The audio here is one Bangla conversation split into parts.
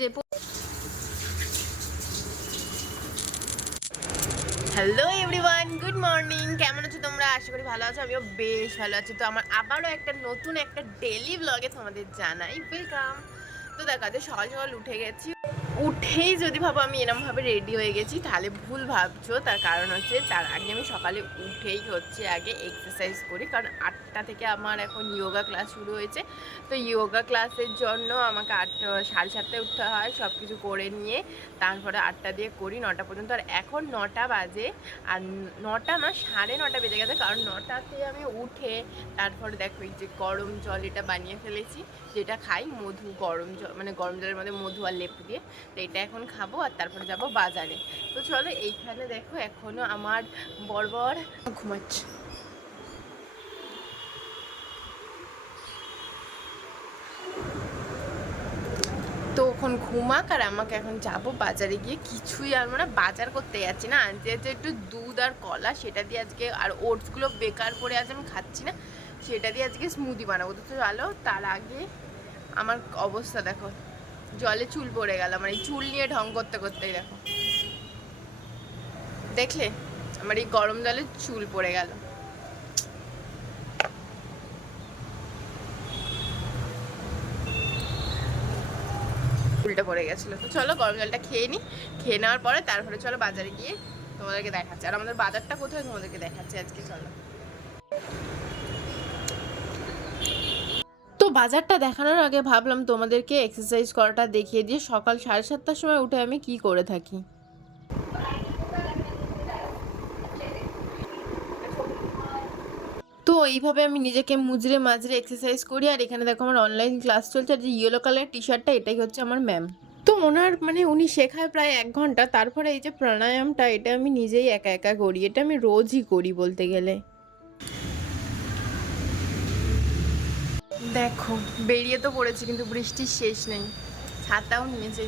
যে হ্যালো এভরিওয়ান গুড মর্নিং কেমন আছো তোমরা? আশা করি ভালো আছো, আমিও বেশ ভালো আছি। তো আমার আবারও একটা নতুন একটা ডেলি ব্লগে তোমাদের জানাই ওয়েলকাম তো দেখো আজকে সকাল সকাল উঠে গেছি। উঠেই যদি ভাবো আমি এরমভাবে রেডি হয়ে গেছি, তাহলে ভুল ভাবছ। তার কারণ হচ্ছে, তার আগে আমি সকালে উঠেই হচ্ছে আগে এক্সারসাইজ করি। কারণ আটটা থেকে আমার এখন ইয়োগা ক্লাস শুরু হয়েছে। তো ইয়োগা ক্লাসের জন্য আমাকে আটটা সাড়ে সাতটায় উঠতে হয় সব কিছু করে নিয়ে তারপরে আটটা দিয়ে করি, নটা পর্যন্ত। আর এখন নটা বাজে, আর নটা না, সাড়ে নটা বেজে গেছে। কারণ নটাতে আমি উঠে তারপরে দেখো এই যে গরম জল এটা বানিয়ে ফেলেছি, যেটা খাই মধু, গরম জল মানে গরম জলের মধ্যে মধু আর লেবু দিয়ে। তো এটা এখন খাব আর তারপরে যাব বাজারে। তো চলো এইখানে দেখো এখনও আমার বড় ঘুমাচ্ছে। তো ওখান ঘুমাক আর আমাকে এখন যাব বাজারে গিয়ে। কিছুই আর মানে বাজার করতে যাচ্ছি না। আনতে যাচ্ছে একটু দুধ আর কলা, সেটা দিয়ে আজকে আর ওটসগুলো বেকার পরে আজ আমি খাচ্ছি না। সেটা দিয়ে আজকে স্মুদি বানাবো। তো চলো তার আগে আমার অবস্থা দেখো। জলে চুল পড়ে গেল মানে এই চুল নিয়ে ঢং করতে করতেই দেখো। দেখলে? আমার এই গরম জলে চুল পড়ে গেল। চুলটা পড়ে গেছিল। তো চলো গরম জলটা খেয়ে নিই খেয়ে নেওয়ার পরে তারপরে চলো বাজারে গিয়ে তোমাদেরকে দেখাচ্ছে। আর আমাদের বাজারটা কোথায় তোমাদেরকে দেখাচ্ছে আজকে, চলো। বাজারটা দেখানোর আগে ভাবলাম তোমাদেরকে এক্সারসাইজ করাটা দেখিয়ে দিয়ে সকাল সাড়ে সাতটার সময় উঠে আমি কি করে থাকি। তো এইভাবে আমি নিজেকে মুজরে মাজরে এক্সারসাইজ করি আর এখানে দেখো আমার অনলাইন ক্লাস চলছে। আর যে ইয়েলো কালার টি শার্টটা এটাই হচ্ছে আমার ম্যাম তো ওনার মানে উনি শেখায় প্রায় এক ঘণ্টা। তারপরে এই যে প্রাণায়ামটা, এটা আমি নিজেই একা একা করি। এটা আমি রোজই করি বলতে গেলে। দেখো, বেরিয়ে তো পড়েছি কিন্তু বৃষ্টির শেষ নেই। ছাতাও নিয়েছে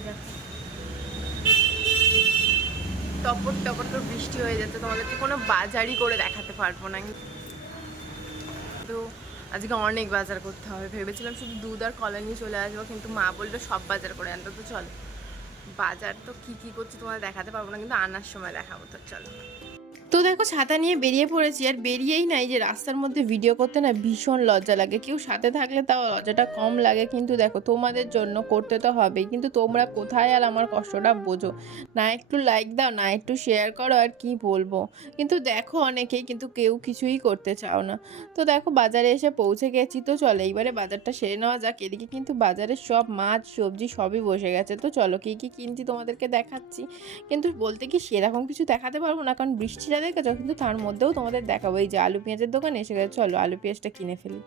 টপর টপর তো বৃষ্টি হয়ে যাচ্ছে, তোমাদেরকে কোনো বাজারই করে দেখাতে পারব না। তো আজকে অনেক বাজার করতে হবে। ভেবেছিলাম শুধু দুধ আর কলা নিয়ে চলে আসব, কিন্তু মা বলল সব বাজার করে আনতে। তো চলো, বাজার তো কী কী করছে তোমাদের দেখাতে পারব না, কিন্তু আনার সময় দেখাবো। তো চলো। তো দেখো ছাতা নিয়ে বেরিয়ে পড়েছি আর বেরিয়েই নাই যে রাস্তার মধ্যে ভিডিও করতে না ভীষণ লজ্জা লাগে। কেউ সাথে থাকলে তাও লজ্জাটা কম লাগে। কিন্তু দেখো তোমাদের জন্য করতে তো হবেই। কিন্তু তোমরা কোথায় আর আমার কষ্টটা বোঝো? না একটু লাইক দাও, না একটু শেয়ার করো আর কি বলব? কিন্তু দেখো অনেকেই কিন্তু কেউ কিছুই করতে চাও না। তো দেখো বাজারে এসে পৌঁছে গেছি তো চলো এইবারে বাজারটা সেরে নেওয়া যাক। এদিকে কিন্তু বাজারে সব মাছ, সবজি সবই বসে গেছে। তো চলো কী কী কিনছি তোমাদেরকে দেখাচ্ছি। কিন্তু বলতে কি সেরকম কিছু দেখাতে পারব না কারণ বৃষ্টিটা দেখেছ কিন্তু তার মধ্যেও তোমাদের দেখাবো। এই যে আলু পেঁয়াজের দোকান এসে গেছে চলো আলু পেঁয়াজটা কিনে ফেলি।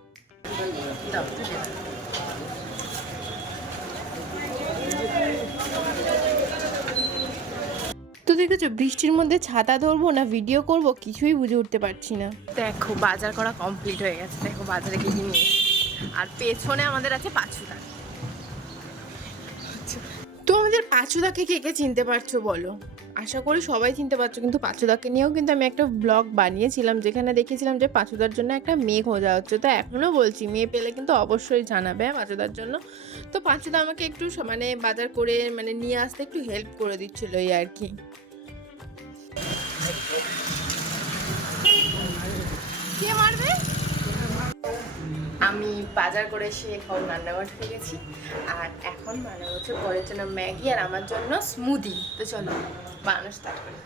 তো দেখেছ বৃষ্টির মধ্যে ছাতা ধরবো না ভিডিও করব কিছুই বুঝে উঠতে পারছি না। দেখো বাজার করা কমপ্লিট হয়ে গেছে। দেখো বাজারে গিয়ে নিয়ে আর পেছনে আমাদের আছে পাঁচুদা। তো আমাদের পাঁচুদাকে কে কে চিনতে পারছ বলো? আশা করি সবাই চিনতে পারছ, কিন্তু পাঁচুদাকে নিয়েও কিন্তু আমি একটা ব্লগ বানিয়েছিলাম, যেখানে দেখেছিলাম যে পাঁচুদার জন্য একটা মেয়ে খোঁজা হচ্ছে। তো এখনও বলছি, মেয়ে পেলে কিন্তু অবশ্যই জানাবে পাঁচুদার জন্য। তো পাঁচুদা আমাকে একটু মানে বাজার করে মানে নিয়ে আসতে একটু হেল্প করে দিচ্ছিল এই আর কি। কে মারবে? আমি বাজার করে এসে এখন রান্না করতে গেছি। আর এখন বানানো হচ্ছে পরের জন্য ম্যাগি আর আমার জন্য স্মুদি তো চলো বানানো স্টার্ট করি।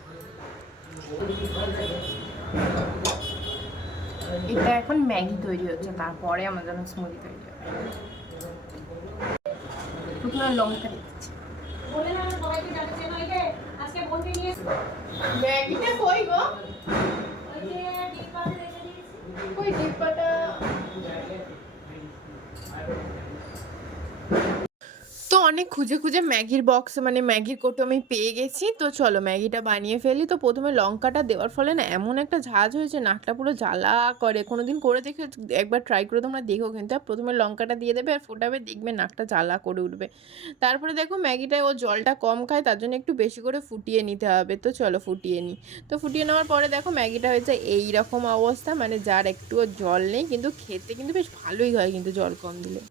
এটা এখন ম্যাগি তৈরি হচ্ছে তারপরে আমার জন্য স্মুদি তৈরি হবে। লঙ্কা দিচ্ছি। বলে না সবাইকে জানাচ্ছে না এই যে আজকে বোনকে নিয়ে এসো। ম্যাগিটা কই গো ওই যে ডিব্বাতে রেখে দিয়েছি কই ডিব্বাটা অনেক খুঁজে খুঁজে ম্যাগির বক্স মানে ম্যাগির কোটো আমি পেয়ে গেছি। তো চলো ম্যাগিটা বানিয়ে ফেলি। তো প্রথমে লঙ্কাটা দেওয়ার ফলে না এমন একটা ঝাঁজ হয়েছে, নাকটা পুরো জ্বালা করে। কোনো দিন করে দেখে একবার ট্রাই করে তোমরা দেখো কিন্তু। প্রথমে লঙ্কাটা দিয়ে দেবে আর ফোটাবে, দেখবে নাকটা জ্বালা করে উঠবে। তারপরে দেখো ম্যাগিটায় ও জলটা কম খায়, তার জন্য একটু বেশি করে ফুটিয়ে নিতে হবে। তো চলো ফুটিয়ে নিই। তো ফুটিয়ে নেওয়ার পরে দেখো ম্যাগিটা হয়েছে এই রকম অবস্থা মানে যার একটুও জল নেই। কিন্তু খেতে কিন্তু বেশ ভালোই হয় কিন্তু জল কম দিলে।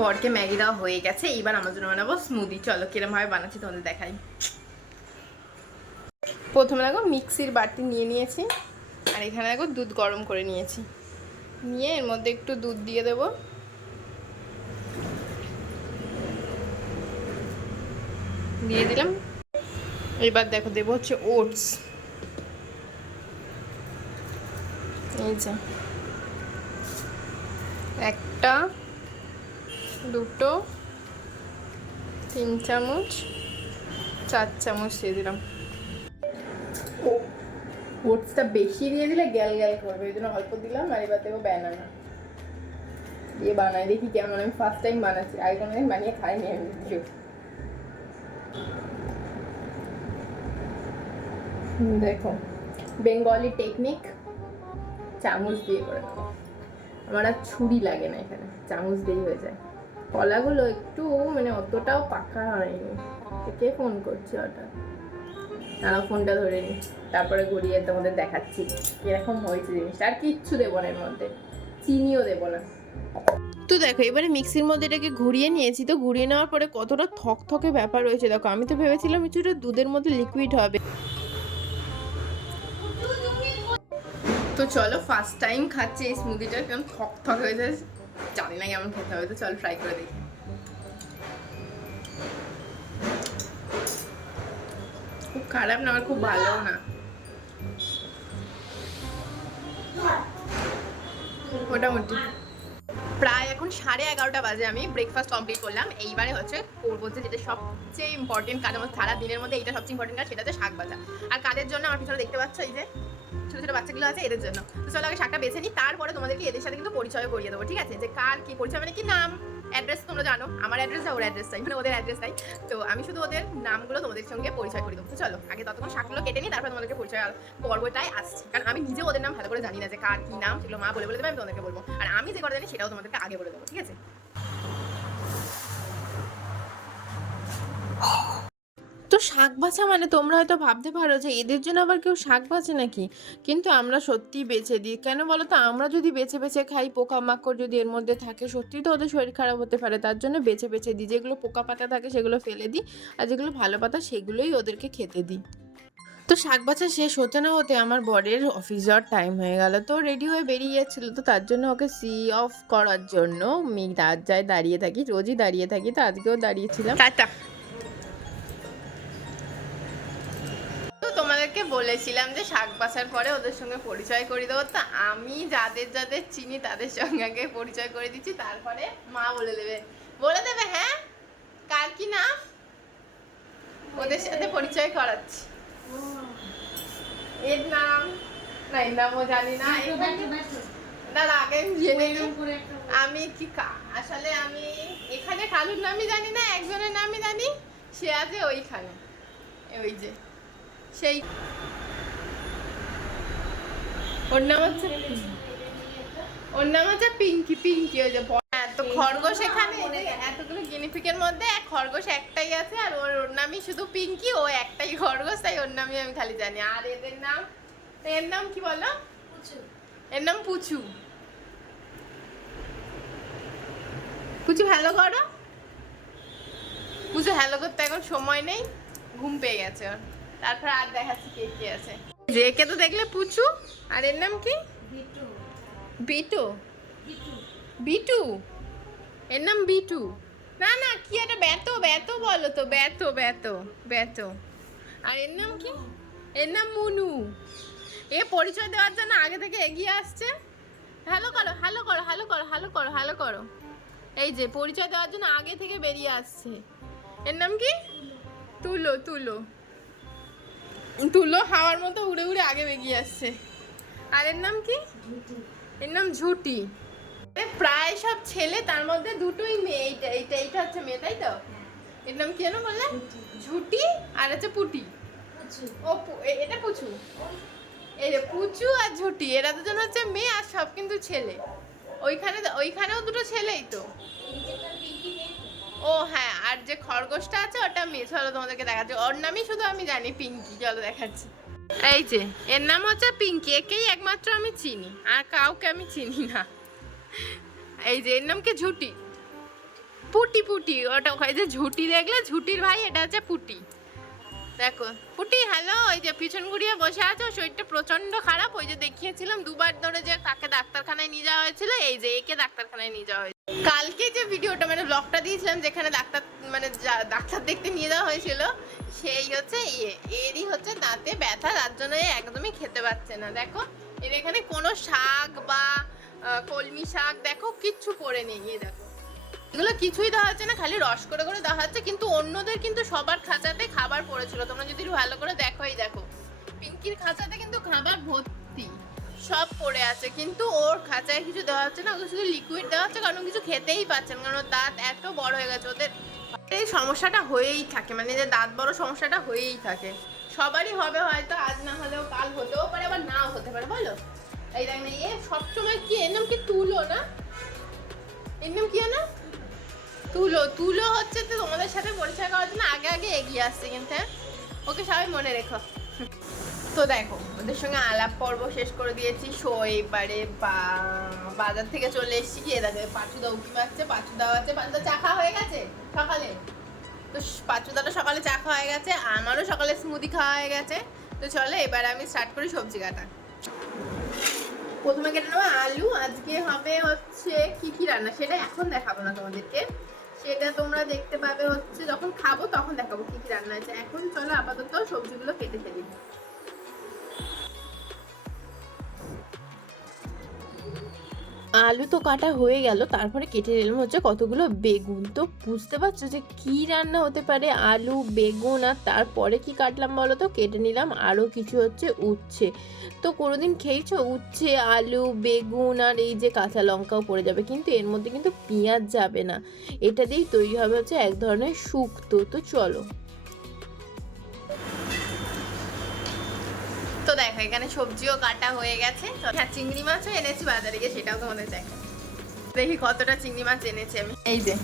বরকে ম্যাগি দেওয়া হয়ে গেছে। এইবার আমার জন্য বানাবো স্মুদি চলো, কিরম ভাবে বানাচ্ছি তোমাদের দেখাই। প্রথমে দেখো মিক্সির বাটি নিয়ে নিয়েছি, আর এখানে দেখো দুধ গরম করে নিয়েছি। নিয়ে এর মধ্যে একটু দুধ দিয়ে দেবো। দিয়ে দিলাম। এবার দেখো দেবো হচ্ছে ওটস। এই যে। একটা, দুটো তিন চামচ, চার চামচ দিয়ে দিলাম। ওটসটা বেশি দিয়ে দিলে গ্যাল গ্যাল করবে, এই জন্য অল্প দিলাম আর এবার দেবো ব্যানানা দিয়ে বানাই, দেখি কেমন, আমি ফার্স্ট টাইম বানাচ্ছি, আগে কোনোদিন বানিয়ে খাইনি আমি কিছু দেখো বেঙ্গলি টেকনিক চামচ দিয়ে করে। আমার আর ছুরি লাগে না এখানে, চামচ দিয়েই হয়ে যায়। কলাগুলো একটু মানে অতটাও পাকা হয়নি। তো কে ফোন করছে হঠাৎ। তারা ফোনটা ধরে নি। তারপরে ঘুরিয়ে তোমাদের দেখাচ্ছি এরকম হয়েছে জিনিসটা। আর কিচ্ছু দেবো না এর মধ্যে। চিনিও দেবো না। তো দেখো, এবারে মিক্সির মধ্যে এটাকে ঘুরিয়ে নিয়েছি। তো ঘুরিয়ে নেওয়ার পরে কতটা থকথকে ব্যাপার রয়েছে দেখো। আমি তো ভেবেছিলাম কিছুটা দুধের মধ্যে লিকুইড হবে। তো চলো ফার্স্ট টাইম খাচ্ছি এই স্মুদিটা কেমন থক থক যায় জানি না কেমন খেতে হবে, তো চলো ট্রাই করে দেখি। খুব খারাপ না, আমার খুব ভালো না। মোটামুটি। প্রায় এখন সাড়ে এগারোটা বাজে, আমি ব্রেকফাস্ট কমপ্লিট করলাম। এইবারে হচ্ছে করব যে যেটা সবচেয়ে ইম্পর্টেন্ট কাজ আমার সারা দিনের মধ্যে, এইটা সবচেয়ে ইম্পর্টেন্ট কাজ, সেটা হচ্ছে শাক ভাজা। আর কাজের জন্য আমার পিছনে দেখতে পাচ্ছ এই যে ছোটো ছোটো বাচ্চাগুলো আছে এদের জন্য। তো চলো আগে শাকটা বেছে নিই, তারপরে তোমাদেরকে এদের সাথে কিন্তু পরিচয় করিয়ে দেবো, ঠিক আছে? যে কার কি পরিচয় মানে কি নাম? অ্যাড্রেস তোমরা জানো, আমার অ্যাড্রেস ওর অ্যাড্রেস চাই মানে ওদের অ্যাড্রেস চাই তো আমি শুধু ওদের নামগুলো তোমাদের সঙ্গে পরিচয় করে দেবো। চলো, আগে ততক্ষণ শাকগুলো কেটে নিই, তারপরে তোমাদেরকে পরিচয় পর্বটাই আসছে। কারণ আমি নিজে ওদের নাম ভালো করে জানি না যে কার কি নাম, সেগুলো মা বলে বলে দেবে, আমি তোমাদেরকে বলব। আর আমি যে করে জানি, সেটাও তোমাদেরকে আগে বলে দেবো, ঠিক আছে? তো শাক বাছা মানে তোমরা হয়তো ভাবতে পারো যে এদের জন্য আবার কেউ শাক বাছে নাকি? কিন্তু আমরা সত্যিই বেছে দিই। কেন বলো তো আমরা যদি বেছে বেছে খাই, পোকামাকড় যদি এর মধ্যে থাকে, সত্যিই তো ওদের শরীর খারাপ হতে পারে। তার জন্য বেছে বেছে দিই। যেগুলো পোকা পাতা থাকে সেগুলো ফেলে দিই আর যেগুলো ভালো পাতা সেগুলোই ওদেরকে খেতে দিই। তো শাক বাছা শেষ হতে না হতে আমার বরের অফিস যাওয়ার টাইম হয়ে গেল। তো রেডি হয়ে বেরিয়ে যাচ্ছিল। তো তার জন্য ওকে সি অফ করার জন্য আমি রাত যায় দাঁড়িয়ে থাকি, রোজই দাঁড়িয়ে থাকি। তো আজকেও দাঁড়িয়েছিলাম। তো তোমাদেরকে বলেছিলাম যে শাক বাসার পরে ওদের সঙ্গে পরিচয় করে দেবো। তো আমি যাদের যাদের চিনি তাদের সঙ্গে আগে পরিচয় করে দিচ্ছি তারপরে মা বলে দেবে। বলে দেবে হ্যাঁ? কার কি নাম? ওদের সাথে পরিচয় করাচ্ছি। এর নাম? না এর নামও জানি না। না আগে আমি জেনে আমি কি কা- আসলে আমি এখানে কালুর নামই জানি না একজনের নামই জানি সে আছে ওইখানে। ওই যে। সেই ওর নাম হচ্ছে ওর নাম হচ্ছে পিঙ্কি পিঙ্কি ওই যে হ্যাঁ, খরগোশ এখানে এতগুলো গিনিফিকের মধ্যে এক খরগোশ একটাই আছে আর ওর ওর নামই শুধু পিঙ্কি ও একটাই খরগোশ তাই ওর নামই আমি খালি জানি। আর এদের নাম এর নাম কি বলো? এর নাম পুচু। পুচু হ্যালো করো। পুচু হ্যালো করতে এখন সময় নেই ঘুম পেয়ে গেছে ওর। তারপর আর দেখাচ্ছি কে কে আছে। যে কে তো দেখলে পুচু আর এর নাম কি? বিটু। বিটু। এর নাম বিটু। না না কি এটা বেতো বেতো বলো তো বেতো বেতো বেতো আর এর নাম কি? এর নাম মুনু। এ পরিচয় দেওয়ার জন্য আগে থেকে এগিয়ে আসছে। হ্যালো করো হ্যালো করো হ্যালো করো হ্যালো করো হ্যালো করো। এই যে পরিচয় দেওয়ার জন্য আগে থেকে বেরিয়ে আসছে। এর নাম কি? তুলো তুলো। তুলো হাওয়ার মতো উড়ে উড়ে আগে বেরিয়ে আসছে। আর এর নাম কি? এর নাম ঝুটি। প্রায় সব ছেলে, তার মধ্যে দুটোই মেয়ে। এইটা এইটা এইটা হচ্ছে মেয়ে, তাই তো? এর নাম কি যেন বললে? ঝুটি আর হচ্ছে পুটি। ও এটা পুচু। এই যে পুচু আর ঝুটি, এরা দুজন হচ্ছে মেয়ে আর সব কিন্তু ছেলে। ওইখানে, ওইখানেও দুটো ছেলেই তো। ও হ্যাঁ আর যে খরগোশটা আছে ওটা মেয়ে চলো তোমাদেরকে দেখাচ্ছি। ওর নামই শুধু আমি জানি, পিঙ্কি। চলো দেখাচ্ছি। এই যে, এর নাম হচ্ছে পিঙ্কি। একেই একমাত্র আমি চিনি, আর কাউকে আমি চিনি না। এই যে, এর নাম কি? ঝুটি। পুটি পুটি। ওটা ওখানে যে ঝুটি দেখলে ঝুটির ভাই, এটা হচ্ছে পুটি। দেখো পুটি হ্যালো ওই যে পিছন ঘুরিয়ে বসে আছো, শরীরটা প্রচণ্ড খারাপ, ওই যে দেখিয়েছিলাম দুবার ধরে যে কাকে ডাক্তারখানায় নিয়ে যাওয়া হয়েছিল, এই যে একে ডাক্তারখানায় নিয়ে যাওয়া হয়েছিল। কালকে যে ভিডিওটা মানে ব্লগটা দিয়েছিলাম, যেখানে ডাক্তার মানে ডাক্তার দেখতে নিয়ে যাওয়া হয়েছিল, সেই হচ্ছে ইয়ে এরই হচ্ছে দাঁতে ব্যথা, তার জন্য একদমই খেতে পারছে না। দেখো, এর এখানে কোনো শাক বা কলমি শাক, দেখো, কিচ্ছু করে নেই দেখো। এগুলো কিছুই দেওয়া হচ্ছে না, খালি রস করে করে দেওয়া হচ্ছে কিন্তু অন্যদের কিন্তু সবার খাঁচাতে খাবার পড়েছিল। তোমরা যদি ভালো করে দেখোই, দেখো। পিঙ্কির খাঁচাতে কিন্তু খাবার ভর্তি, সব পড়ে আছে, কিন্তু ওর খাঁচায় কিছু দেওয়া হচ্ছে না, ওকে শুধু লিকুইড দেওয়া হচ্ছে কারণ কিছু খেতেই পাচ্ছে না, কারণ দাঁত এত বড় হয়ে গেছে। ওদের এই সমস্যাটা হয়েই থাকে মানে যে দাঁত বড় সমস্যাটা হয়েই থাকে। সবারই হবে হয়তো, আজ না হলেও কাল হতেও পারে, আবার নাও হতে পারে, বলো? এই দেখ না, এ সবসময় কি, এর নাম কি তুলো না? এর কি না তুলো তুলো হচ্ছে তো তোমাদের সাথে পরিচয় করার জন্য আগে আগে এগিয়ে আসছে কিন্তু হ্যাঁ? ওকে সবাই মনে রেখো। তো দেখো, ওদের সঙ্গে আলাপ পর্ব শেষ করে দিয়েছি। শো এবারে বাজার থেকে চলে এসেছি গিয়ে দেখো পাঁচুদা উকি মারছে, পাঁচুদা আছে, পাঁচুদা চা খাওয়া হয়ে গেছে সকালে? তো পাঁচুদাটা সকালে চা খাওয়া হয়ে গেছে, আমারও সকালে স্মুদি খাওয়া হয়ে গেছে। তো চলো, এবার আমি স্টার্ট করি সবজি কাটা। প্রথমে কেটে নেব আলু, আজকে হবে হচ্ছে কি কি রান্না সেটা এখন দেখাবো না তোমাদেরকে। সেটা তোমরা দেখতে পাবে হচ্ছে, যখন খাব তখন দেখাবো কি কি রান্না আছে এখন চলো আপাতত সবজিগুলো কেটে ফেলি। আলু তো কাটা হয়ে গেল, তারপরে কেটে নিলাম হচ্ছে কতগুলো বেগুন। তো বুঝতে পারছ যে কি রান্না হতে পারে? আলু, বেগুন আর তারপরে কি কাটলাম বলো তো? কেটে নিলাম আরও কিছু হচ্ছে উচ্ছে। তো কোনোদিন খেয়েছো? উচ্ছে, আলু, বেগুন আর এই যে কাঁচা লঙ্কাও পড়ে যাবে, কিন্তু এর মধ্যে কিন্তু পেঁয়াজ যাবে না। এটা দিয়েই তৈরি হবে হচ্ছে এক ধরনের শুক্তো। তো চলো। দেখো এখানে সবজিও কাটা হয়ে গেছে। তো হ্যাঁ চিংড়ি মাছও এনেছি বাজারে গিয়ে সেটাও তোমাদের দেখো দেখি কতটা চিংড়ি মাছ এনেছি আমি। এই যে।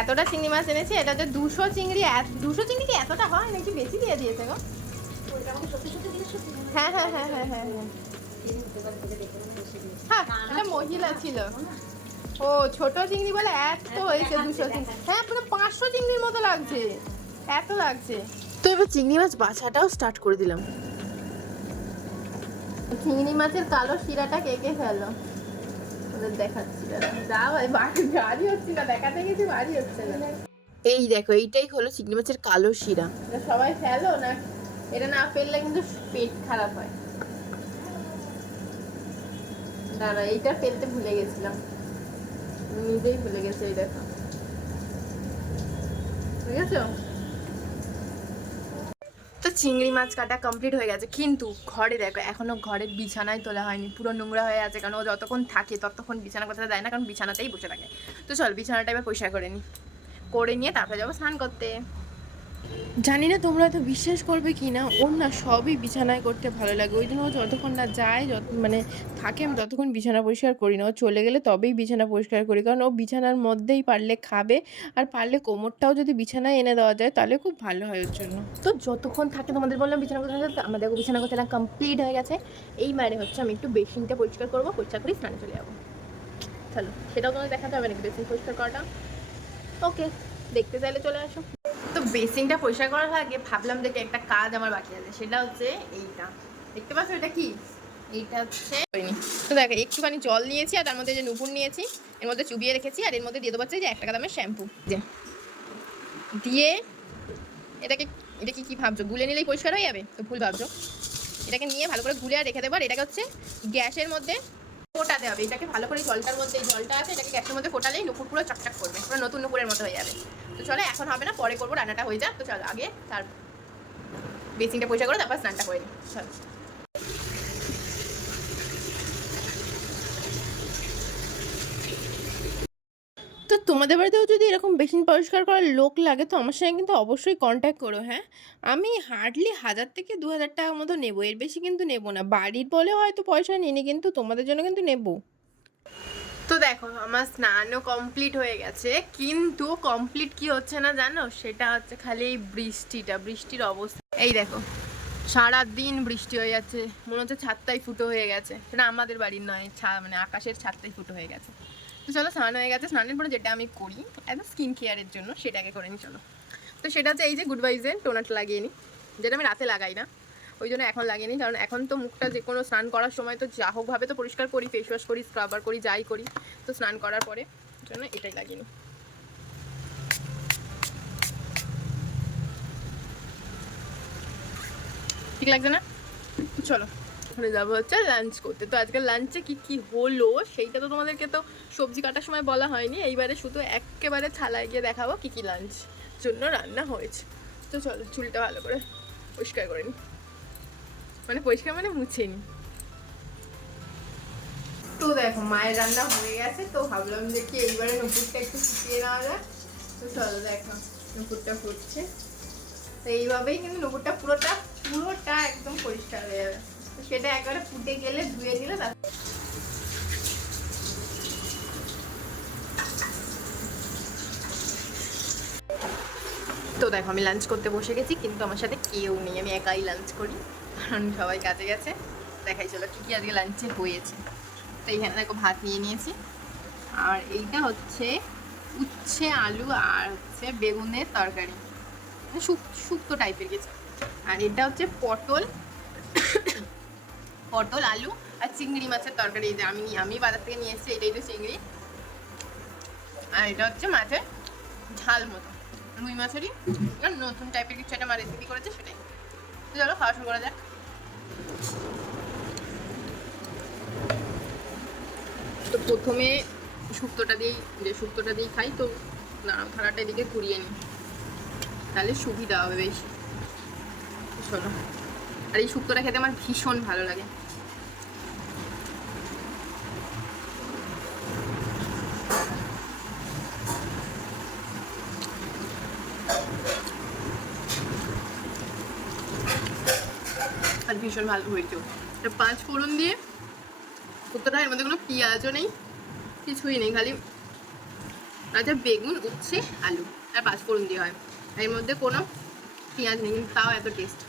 এতটা চিংড়ি মাছ এনেছি এটা এটাতে দুশো চিংড়ি দুশো চিংড়ি কি এতটা হয়? নাকি বেশি দিয়ে দিয়েছে গো। হ্যাঁ হ্যাঁ হ্যাঁ হ্যাঁ হ্যাঁ হ্যাঁ। হয়। হ্যাঁ মহিলা ছিল। ও ছোট চিংড়ি বলে এত হয়েছে দুশো চিংড়ি। হ্যাঁ পুরো পাঁচশো চিংড়ির মতো লাগছে। এত লাগছে। তো এবার চিংড়ি মাছ বাছাটাও স্টার্ট করে দিলাম। চিংড়ি মাছের কালো শিরাটা কে কে ফেলো? ওদের দেখাচ্ছি। যা ভাই বাড়ি হচ্ছে না দেখাতে গেছি বাড়ি হচ্ছে না। এই দেখো এইটাই হলো চিংড়ি মাছের কালো শিরা। সবাই ফেলো না? এটা না ফেললে কিন্তু পেট খারাপ হয়। দাঁড়া এইটা ফেলতে ভুলে গেছিলাম। নিজেই ভুলে গেছি এই দেখো। ঠিক আছে তো চিংড়ি মাছ কাটা কমপ্লিট হয়ে গেছে। কিন্তু ঘরে দেখো, এখনও ঘরের বিছানায় তোলা হয়নি। পুরো নোংরা হয়ে আছে, কারণ ও যতক্ষণ থাকে ততক্ষণ বিছানা কথা দেয় না, কারণ বিছানাতেই বসে থাকে। তো চল, বিছানাটা এবার পরিষ্কার করে নিই করে নিয়ে তারপরে যাব স্নান করতে। জানি না তোমরা তো বিশ্বাস করবে কি না, ওর না সবই বিছানায় করতে ভালো লাগে। ওই জন্য ও যতক্ষণ না যায়, যত মানে থাকে, আমি ততক্ষণ বিছানা পরিষ্কার করি না। ও চলে গেলে তবেই বিছানা পরিষ্কার করি, কারণ ও বিছানার মধ্যেই পারলে খাবে, আর পারলে কোমরটাও যদি বিছানায় এনে দেওয়া যায়, তাহলে খুব ভালো হয় ওর জন্য। তো যতক্ষণ থাকে, তোমাদের বললাম বিছানা করতে আমাদের বিছানা করতে না কমপ্লিট হয়ে গেছে। এই মানে হচ্ছে আমি একটু বেসিনটা পরিষ্কার করব, পরিষ্কার করে স্নানে চলে যাব। চলো, সেটাও তোমাদের দেখাতে হবে নাকি বেসিন পরিষ্কার করাটা? ওকে, দেখতে চাইলে চলে আসো। তো বেসিনটা পরিষ্কার করার আগে ভাবলাম যে একটা কাজ আমার বাকি আছে, সেটা হচ্ছে এইটা। দেখতে পাচ্ছ এটা কি? এইটা হচ্ছে। তো দেখো, একটুখানি জল নিয়েছি আর তার মধ্যে যে নুপুর নিয়েছি, এর মধ্যে চুবিয়ে রেখেছি আর এর মধ্যে দিয়ে দেবো হচ্ছে যে এক টাকা দামের শ্যাম্পু। যে দিয়ে এটাকে, এটা কি কি ভাবছ? গুলে নিলেই পরিষ্কার হয়ে যাবে? তো ভুল ভাবছ। এটাকে নিয়ে ভালো করে গুলে আর রেখে দেবো। আর এটাকে হচ্ছে গ্যাসের মধ্যে ফোটাতে হবে। এটাকে ভালো করে জলটার মধ্যে, এই জলটা আছে, এটাকে গ্যাসের মধ্যে ফোটালেই নুপুর পুরো চকচক করবে। পুরো নতুন নুপুরের মতো হয়ে যাবে। তো চলো, এখন হবে না, পরে করব, রান্নাটা হয়ে যাক। তো চলো, আগে তার বেসিনটা পরিষ্কার করে, তারপর স্নানটা করে নিই। চলো। তো তোমাদের বাড়িতেও যদি এরকম বেসিন পরিষ্কার করার লোক লাগে, তো আমার সঙ্গে কিন্তু অবশ্যই কন্ট্যাক্ট করো হ্যাঁ? আমি হার্ডলি হাজার থেকে দু হাজার টাকার মতো নেব, এর বেশি কিন্তু নেব না। বাড়ির বলে হয়তো পয়সা নিইনি কিন্তু তোমাদের জন্য কিন্তু নেব। তো দেখো, আমার স্নানও কমপ্লিট হয়ে গেছে, কিন্তু কমপ্লিট কি হচ্ছে না জানো? সেটা হচ্ছে খালি এই বৃষ্টিটা, বৃষ্টির অবস্থা। এই দেখো সারা দিন বৃষ্টি হয়ে যাচ্ছে, মনে হচ্ছে ছাদটাই ফুটো হয়ে গেছে। সেটা আমাদের বাড়ির নয়, ছা মানে আকাশের ছাদটাই ফুটো হয়ে গেছে। চলো স্নান হয়ে গেছে, স্নানের পরে যেটা আমি করি একদম স্কিন কেয়ারের জন্য, সেটাকে করে নিই চলো। তো সেটা হচ্ছে এই যে গুড ভাইজের টোনারটা লাগিয়ে নিই যেটা আমি রাতে লাগাই না, ওই জন্য এখন লাগিয়ে নিই কারণ এখন তো মুখটা যে কোনো স্নান করার সময় তো যা হোকভাবে তো পরিষ্কার করি ফেস ওয়াশ করি স্ক্রাবার করি, যাই করি, তো স্নান করার পরে জন্য এটাই লাগিয়ে নিই ঠিক লাগছে না? চলো। ওখানে যাব হচ্ছে লাঞ্চ করতে। তো আজকে লাঞ্চে কি কি হলো সেইটা তো তোমাদেরকে তো সবজি কাটার সময় বলা হয়নি। এইবারে শুধু একেবারে থালায় গিয়ে দেখাবো কি কি লাঞ্চ জন্য রান্না হয়েছে। তো চলো, চুলটা ভালো করে পরিষ্কার করে নিই মানে পরিষ্কার মানে মুছে নি। তো দেখো, মায়ের রান্না হয়ে গেছে। তো ভাবলাম যে কি এইবারে নুপুরটা একটু ফুটিয়ে নেওয়া যায় তো চলো দেখো, নুপুরটা ফুটছে। তো এইভাবেই কিন্তু নুপুরটা পুরোটা পুরোটা একদম পরিষ্কার হয়ে যাবে। সেটা একবারে ফুটে গেলে ধুয়ে নিলে তারপর তো দেখো, আমি লাঞ্চ করতে বসে গেছি, কিন্তু আমার সাথে কেউ নেই। আমি একাই লাঞ্চ করি, কারণ সবাই কাজে গেছে। দেখাই চলো কী কী আজকে লাঞ্চে হয়েছে। তো এইখানে দেখো, ভাত নিয়ে নিয়েছি। আর এইটা হচ্ছে উচ্ছে, আলু আর হচ্ছে বেগুনের তরকারি। মানে শুক শুক্তো টাইপের কিছু। আর এটা হচ্ছে পটল পটল, আলু আর চিংড়ি মাছের তরকারি। এই যে আমি আমি বাজার থেকে নিয়ে এসেছি, এটাই তো চিংড়ি। আর এটা হচ্ছে মাছের ঝাল মতো। রুই মাছেরই। নতুন টাইপের কিছু একটা মা রেসিপি করেছে, সেটাই। তো চলো, খাওয়া শুরু করা যাক। তো প্রথমে শুক্তোটা দিয়েই যে শুক্তোটা দিয়েই খাই, তো নাড়াম থালাটা এদিকে ঘুরিয়ে নিই। তাহলে সুবিধা হবে বেশ। চলো। আর এই শুক্তোটা খেতে আমার ভীষণ ভালো লাগে আর ভীষণ ভালো হয়েছে। পাঁচ ফোড়ন দিয়ে শুক্তোটা এর মধ্যে কোনো পেঁয়াজও নেই, কিছুই নেই, খালি আচ্ছা বেগুন, উচ্ছে, আলু, আর পাঁচ ফোড়ন দিয়ে হয়। এর মধ্যে কোনো পেঁয়াজ নেই কিন্তু তাও এত টেস্ট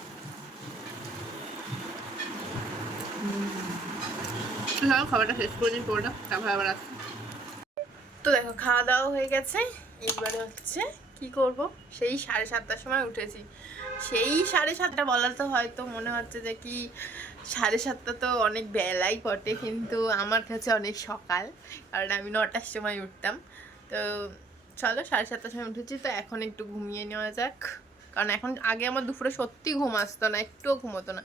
খাবারটা শেষ করে দিন পুরোটা, তারপর আবার আসছি। তো দেখো, খাওয়া দাওয়া হয়ে গেছে, এইবারে হচ্ছে কি করব? সেই সাড়ে সাতটার সময় উঠেছি। সেই সাড়ে সাতটা বলার তো হয়তো মনে হচ্ছে যে কি সাড়ে সাতটা তো অনেক বেলাই বটে, কিন্তু আমার কাছে অনেক সকাল, কারণ আমি নটার সময় উঠতাম। তো চলো সাড়ে সাতটার সময় উঠেছি, তো এখন একটু ঘুমিয়ে নেওয়া যাক। কারণ এখন আগে আমার দুপুরে সত্যি ঘুম আসতো না, একটুও ঘুমোতো না।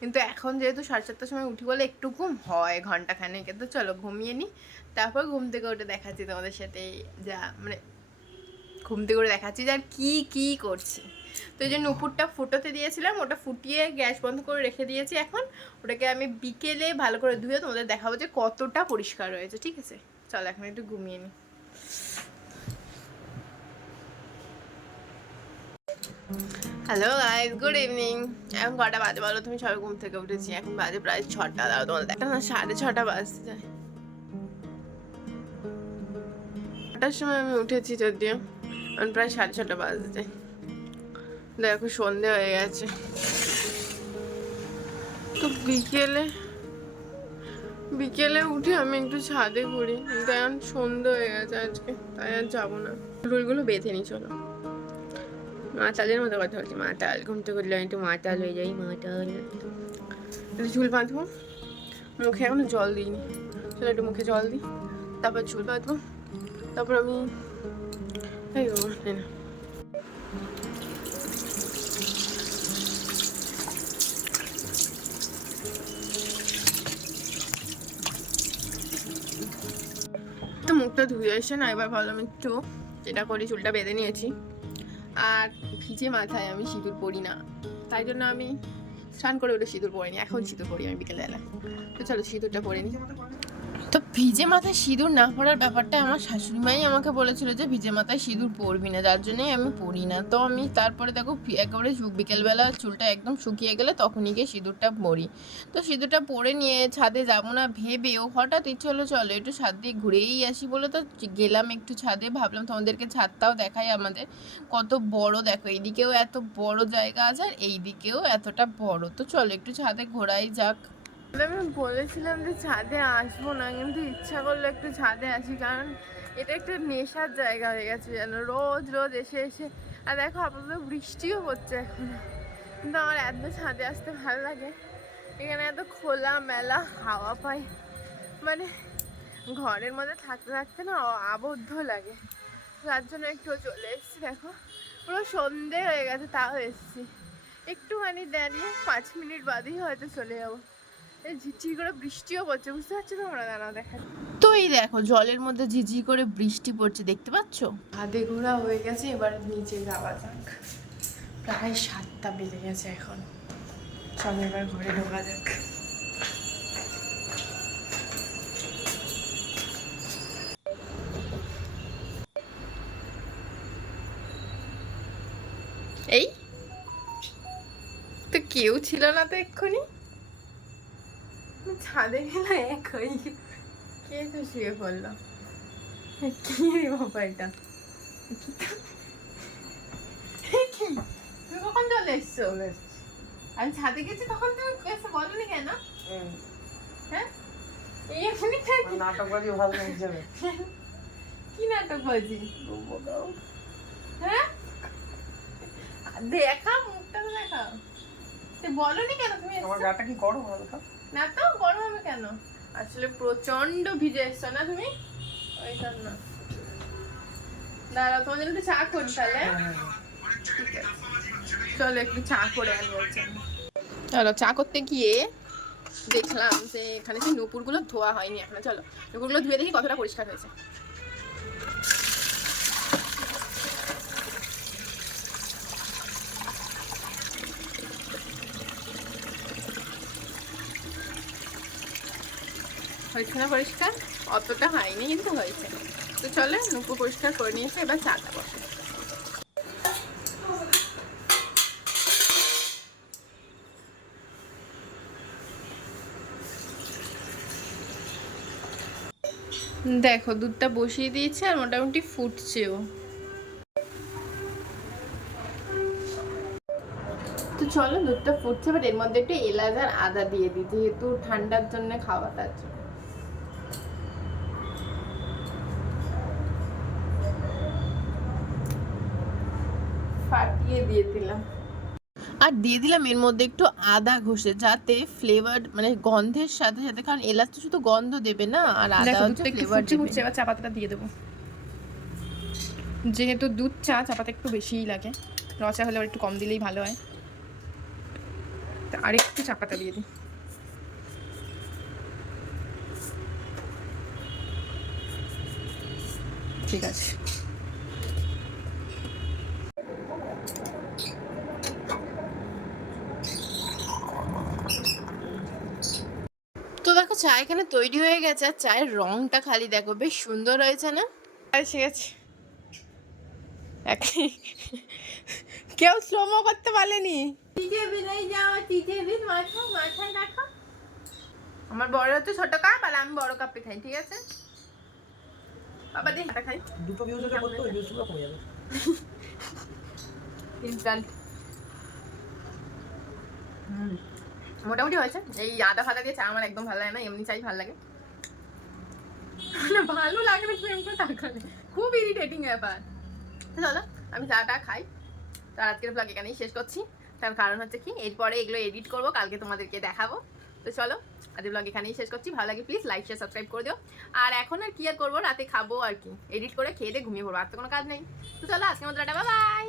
কিন্তু এখন যেহেতু সাড়ে সাতটার সময় উঠি বলে একটু ঘুম হয় ঘণ্টা খানেক তো চলো ঘুমিয়ে নিই। তারপর ঘুম থেকে উঠে দেখাচ্ছি তোমাদের সাথে যা মানে ঘুম থেকে উঠে দেখাচ্ছি যে আর কী কী করছি। তো এই যে নুপুরটা ফুটোতে দিয়েছিলাম, ওটা ফুটিয়ে গ্যাস বন্ধ করে রেখে দিয়েছি এখন। ওটাকে আমি বিকেলে ভালো করে ধুয়ে তোমাদের দেখাবো যে কতটা পরিষ্কার হয়েছে, ঠিক আছে? চলো এখন একটু ঘুমিয়ে নিই হ্যালো গাইজ গুড ইভিনিং এখন কটা বাজে বলো? তুমি সবাই ঘুম থেকে উঠেছি। এখন বাজে প্রায় ছটা। দাও তোমাদের দেখা না সাড়ে ছটা বাজতে যায় ছটার সময় আমি উঠেছি যদিও, এখন প্রায় সাড়ে ছটা বাজতে যায় দেখো, সন্ধে হয়ে গেছে। তো বিকেলে বিকেলে উঠে আমি একটু ছাদে ঘুরি। এখন সন্ধে হয়ে গেছে আজকে, তাই আর যাব না। রুলগুলো বেঁধে নি, চলো। মাতালের মতো কথা বলছি, মাতাল। ঘুম থেকে উঠলে একটু মাতাল হয়ে যাই, মাতাল। একটু চুল বাঁধবো। মুখে এখন জল দিইনি। চলো একটু মুখে জল দিই। তারপর চুল বাঁধবো। তারপর আমি এই নে। মুখটা ধুয়ে এসে না, এবার ভাবলাম একটু যেটা করি, চুলটা বেঁধে নিয়েছি। আর ভিজে মাথায় আমি সিঁদুর পরি না। তাই জন্য আমি স্নান করে ওটা সিঁদুর পরিনি। এখন সিঁদুর পরি আমি বিকেলবেলা। তো চলো, সিঁদুরটা পরে নিই তো ভিজে মাথায় সিঁদুর না পরার ব্যাপারটা আমার শাশুড়ি মাই আমাকে বলেছিল যে ভিজে মাথায় সিঁদুর পরবি না, যার জন্যই আমি পরি না। তো আমি তারপরে দেখো একেবারে বিকেলবেলা চুলটা একদম শুকিয়ে গেলে তখনই গিয়ে সিঁদুরটা পরি। তো সিঁদুরটা পরে নিয়ে ছাদে যাব না ভেবেও হঠাৎ ইচ্ছে হলো চলো একটু ছাদ দিয়ে ঘুরেই আসি বলে তো গেলাম একটু ছাদে, ভাবলাম তোমাদেরকে ছাদটাও দেখাই আমাদের। কত বড় দেখো, এইদিকেও এত বড় জায়গা আছে আর এইদিকেও এতটা বড়। তো চলো একটু ছাদে ঘোরাই যাক। আমি বলেছিলাম যে ছাদে আসব না, কিন্তু ইচ্ছা করল একটু ছাদে আসি, কারণ এটা একটা নেশার জায়গা হয়ে গেছে যেন। রোজ রোজ এসে এসে, আর দেখো আপাতত বৃষ্টিও পড়ছে এখন। কিন্তু আমার এত ছাদে আসতে ভালো লাগে। এখানে এত খোলা মেলা হাওয়া পাই মানে ঘরের মধ্যে থাকতে থাকতে না আবদ্ধ লাগে। তার জন্য একটু চলে এসেছি, দেখো। পুরো সন্ধে হয়ে গেছে, তাও এসেছি। একটুখানি দাঁড়িয়ে পাঁচ মিনিট বাদেই হয়তো চলে যাব। ঝিরঝির করে বৃষ্টিও পড়ছে বুঝতে পারছ তোমরা? দাঁড়াও দেখা তো এই দেখো জলের মধ্যে ঝিঝি করে বৃষ্টি পড়ছে দেখতে পাচ্ছ? হাতে ঘোরা হয়ে গেছে এবার নিচে যাওয়া যাক। প্রায় সাতটা বেজে গেছে এখন। চলো এবার ঘরে ঢোকা যাক। এই? তো কেউ ছিল না তো এক্ষুনি? ছাদে গেলে এক গেল। কে তো শুয়ে পড়ল? কি রে বাবা এটা এ তুমি কখন চলে এসছো? আমি ছাদে গেছি তখন তুমি এসে বলনি কেন? হ্যাঁ? এই এখনই কি- নাটকবাজি ভালো হিসেবে কি নাটক বাজি? হ্যাঁ? দেখা মুখটা দেখা। তো বলনি কেন তুমি আমার গাটা কি গরম হালকা? না তো গরম হবে কেন? আসলে প্রচণ্ড ভিজে এসছো না তুমি? ওই জন্য দাঁড়াও তোমার জন্য একটু চা করি তাহলে। হ্যাঁ? ঠিক আছে। চলো একটু চা করে আনি বলছি চলো চা করতে গিয়ে দেখলাম যে এখানে যে নুপুরগুলো ধোয়া হয়নি এখানে। চলো নুপুরগুলো ধুয়ে দেখি কতটা পরিষ্কার হয়েছে। না পরিষ্কার? অতটা হয়নি, কিন্তু হয়েছে। তো চলে নুপুর পরিষ্কার করে নিয়েছে, এবার চাটা বসে দেখো, দুধটা বসিয়ে দিয়েছে আর মোটামুটি ফুটছেও। তো চলো, দুধটা ফুটছে বাট এর মধ্যে একটু এলাচ আর আদা দিয়ে দিই, যেহেতু ঠান্ডার জন্য খাওয়া তার জন্য। ফাটিয়ে দিয়ে দিলাম আর দিয়ে দিলাম এর মধ্যে একটু আদা ঘষে যাতে ফ্লেভার মানে গন্ধের সাথে সাথে কারণ এলাচ তো শুধু গন্ধ দেবে না আর আদা হচ্ছে ফ্লেভার দেবে। এবার চা পাতাটা দিয়ে দেবো। যেহেতু দুধ চা চা পাতা একটু বেশিই লাগে র চা হলে একটু কম দিলেই ভালো হয়। তা আরেকটু চা পাতা দিয়ে দিই। ঠিক আছে তো দেখো চা এখানে তৈরি হয়ে গেছে আর চায়ের রংটা খালি দেখো বেশ সুন্দর হয়েছে না? এসে গেছে কেউ শ্রমও করতে পারেনি। আমার বড় হচ্ছে ছোট কাপ আর আমি বড় কাপে খাই ঠিক আছে? বাবা দেখি খাই। দুটো ভিউজ করতে ওই ভিউজগুলো কমে যাবে। ইনস্ট্যান্ট মোটামুটি হয়েছে। এই আদা ফাদা দিয়ে চা আমার একদম ভালো লাগে না, এমনি চাই ভালো লাগে। ভালো লাগে না প্রেম করে নেই। খুব ইরিটেটিং ব্যাপার। চলো, আমি চাটা খাই। তার আজকের ব্লগ এখানেই শেষ করছি। তার কারণ হচ্ছে কি, এরপরে এগুলো এডিট করব, কালকে তোমাদেরকে দেখাবো। তো চলো, আজকের ব্লগ এখানেই শেষ করছি। ভালো লাগে প্লিজ লাইক শেয়ার সাবস্ক্রাইব করে দিও। আর এখন আর কি আর করব? রাতে খাব আর কি। এডিট করে খেয়ে দিয়ে ঘুমিয়ে পড়ব। আর তো কোনো কাজ নেই। তো চলো আজকে মতো বাই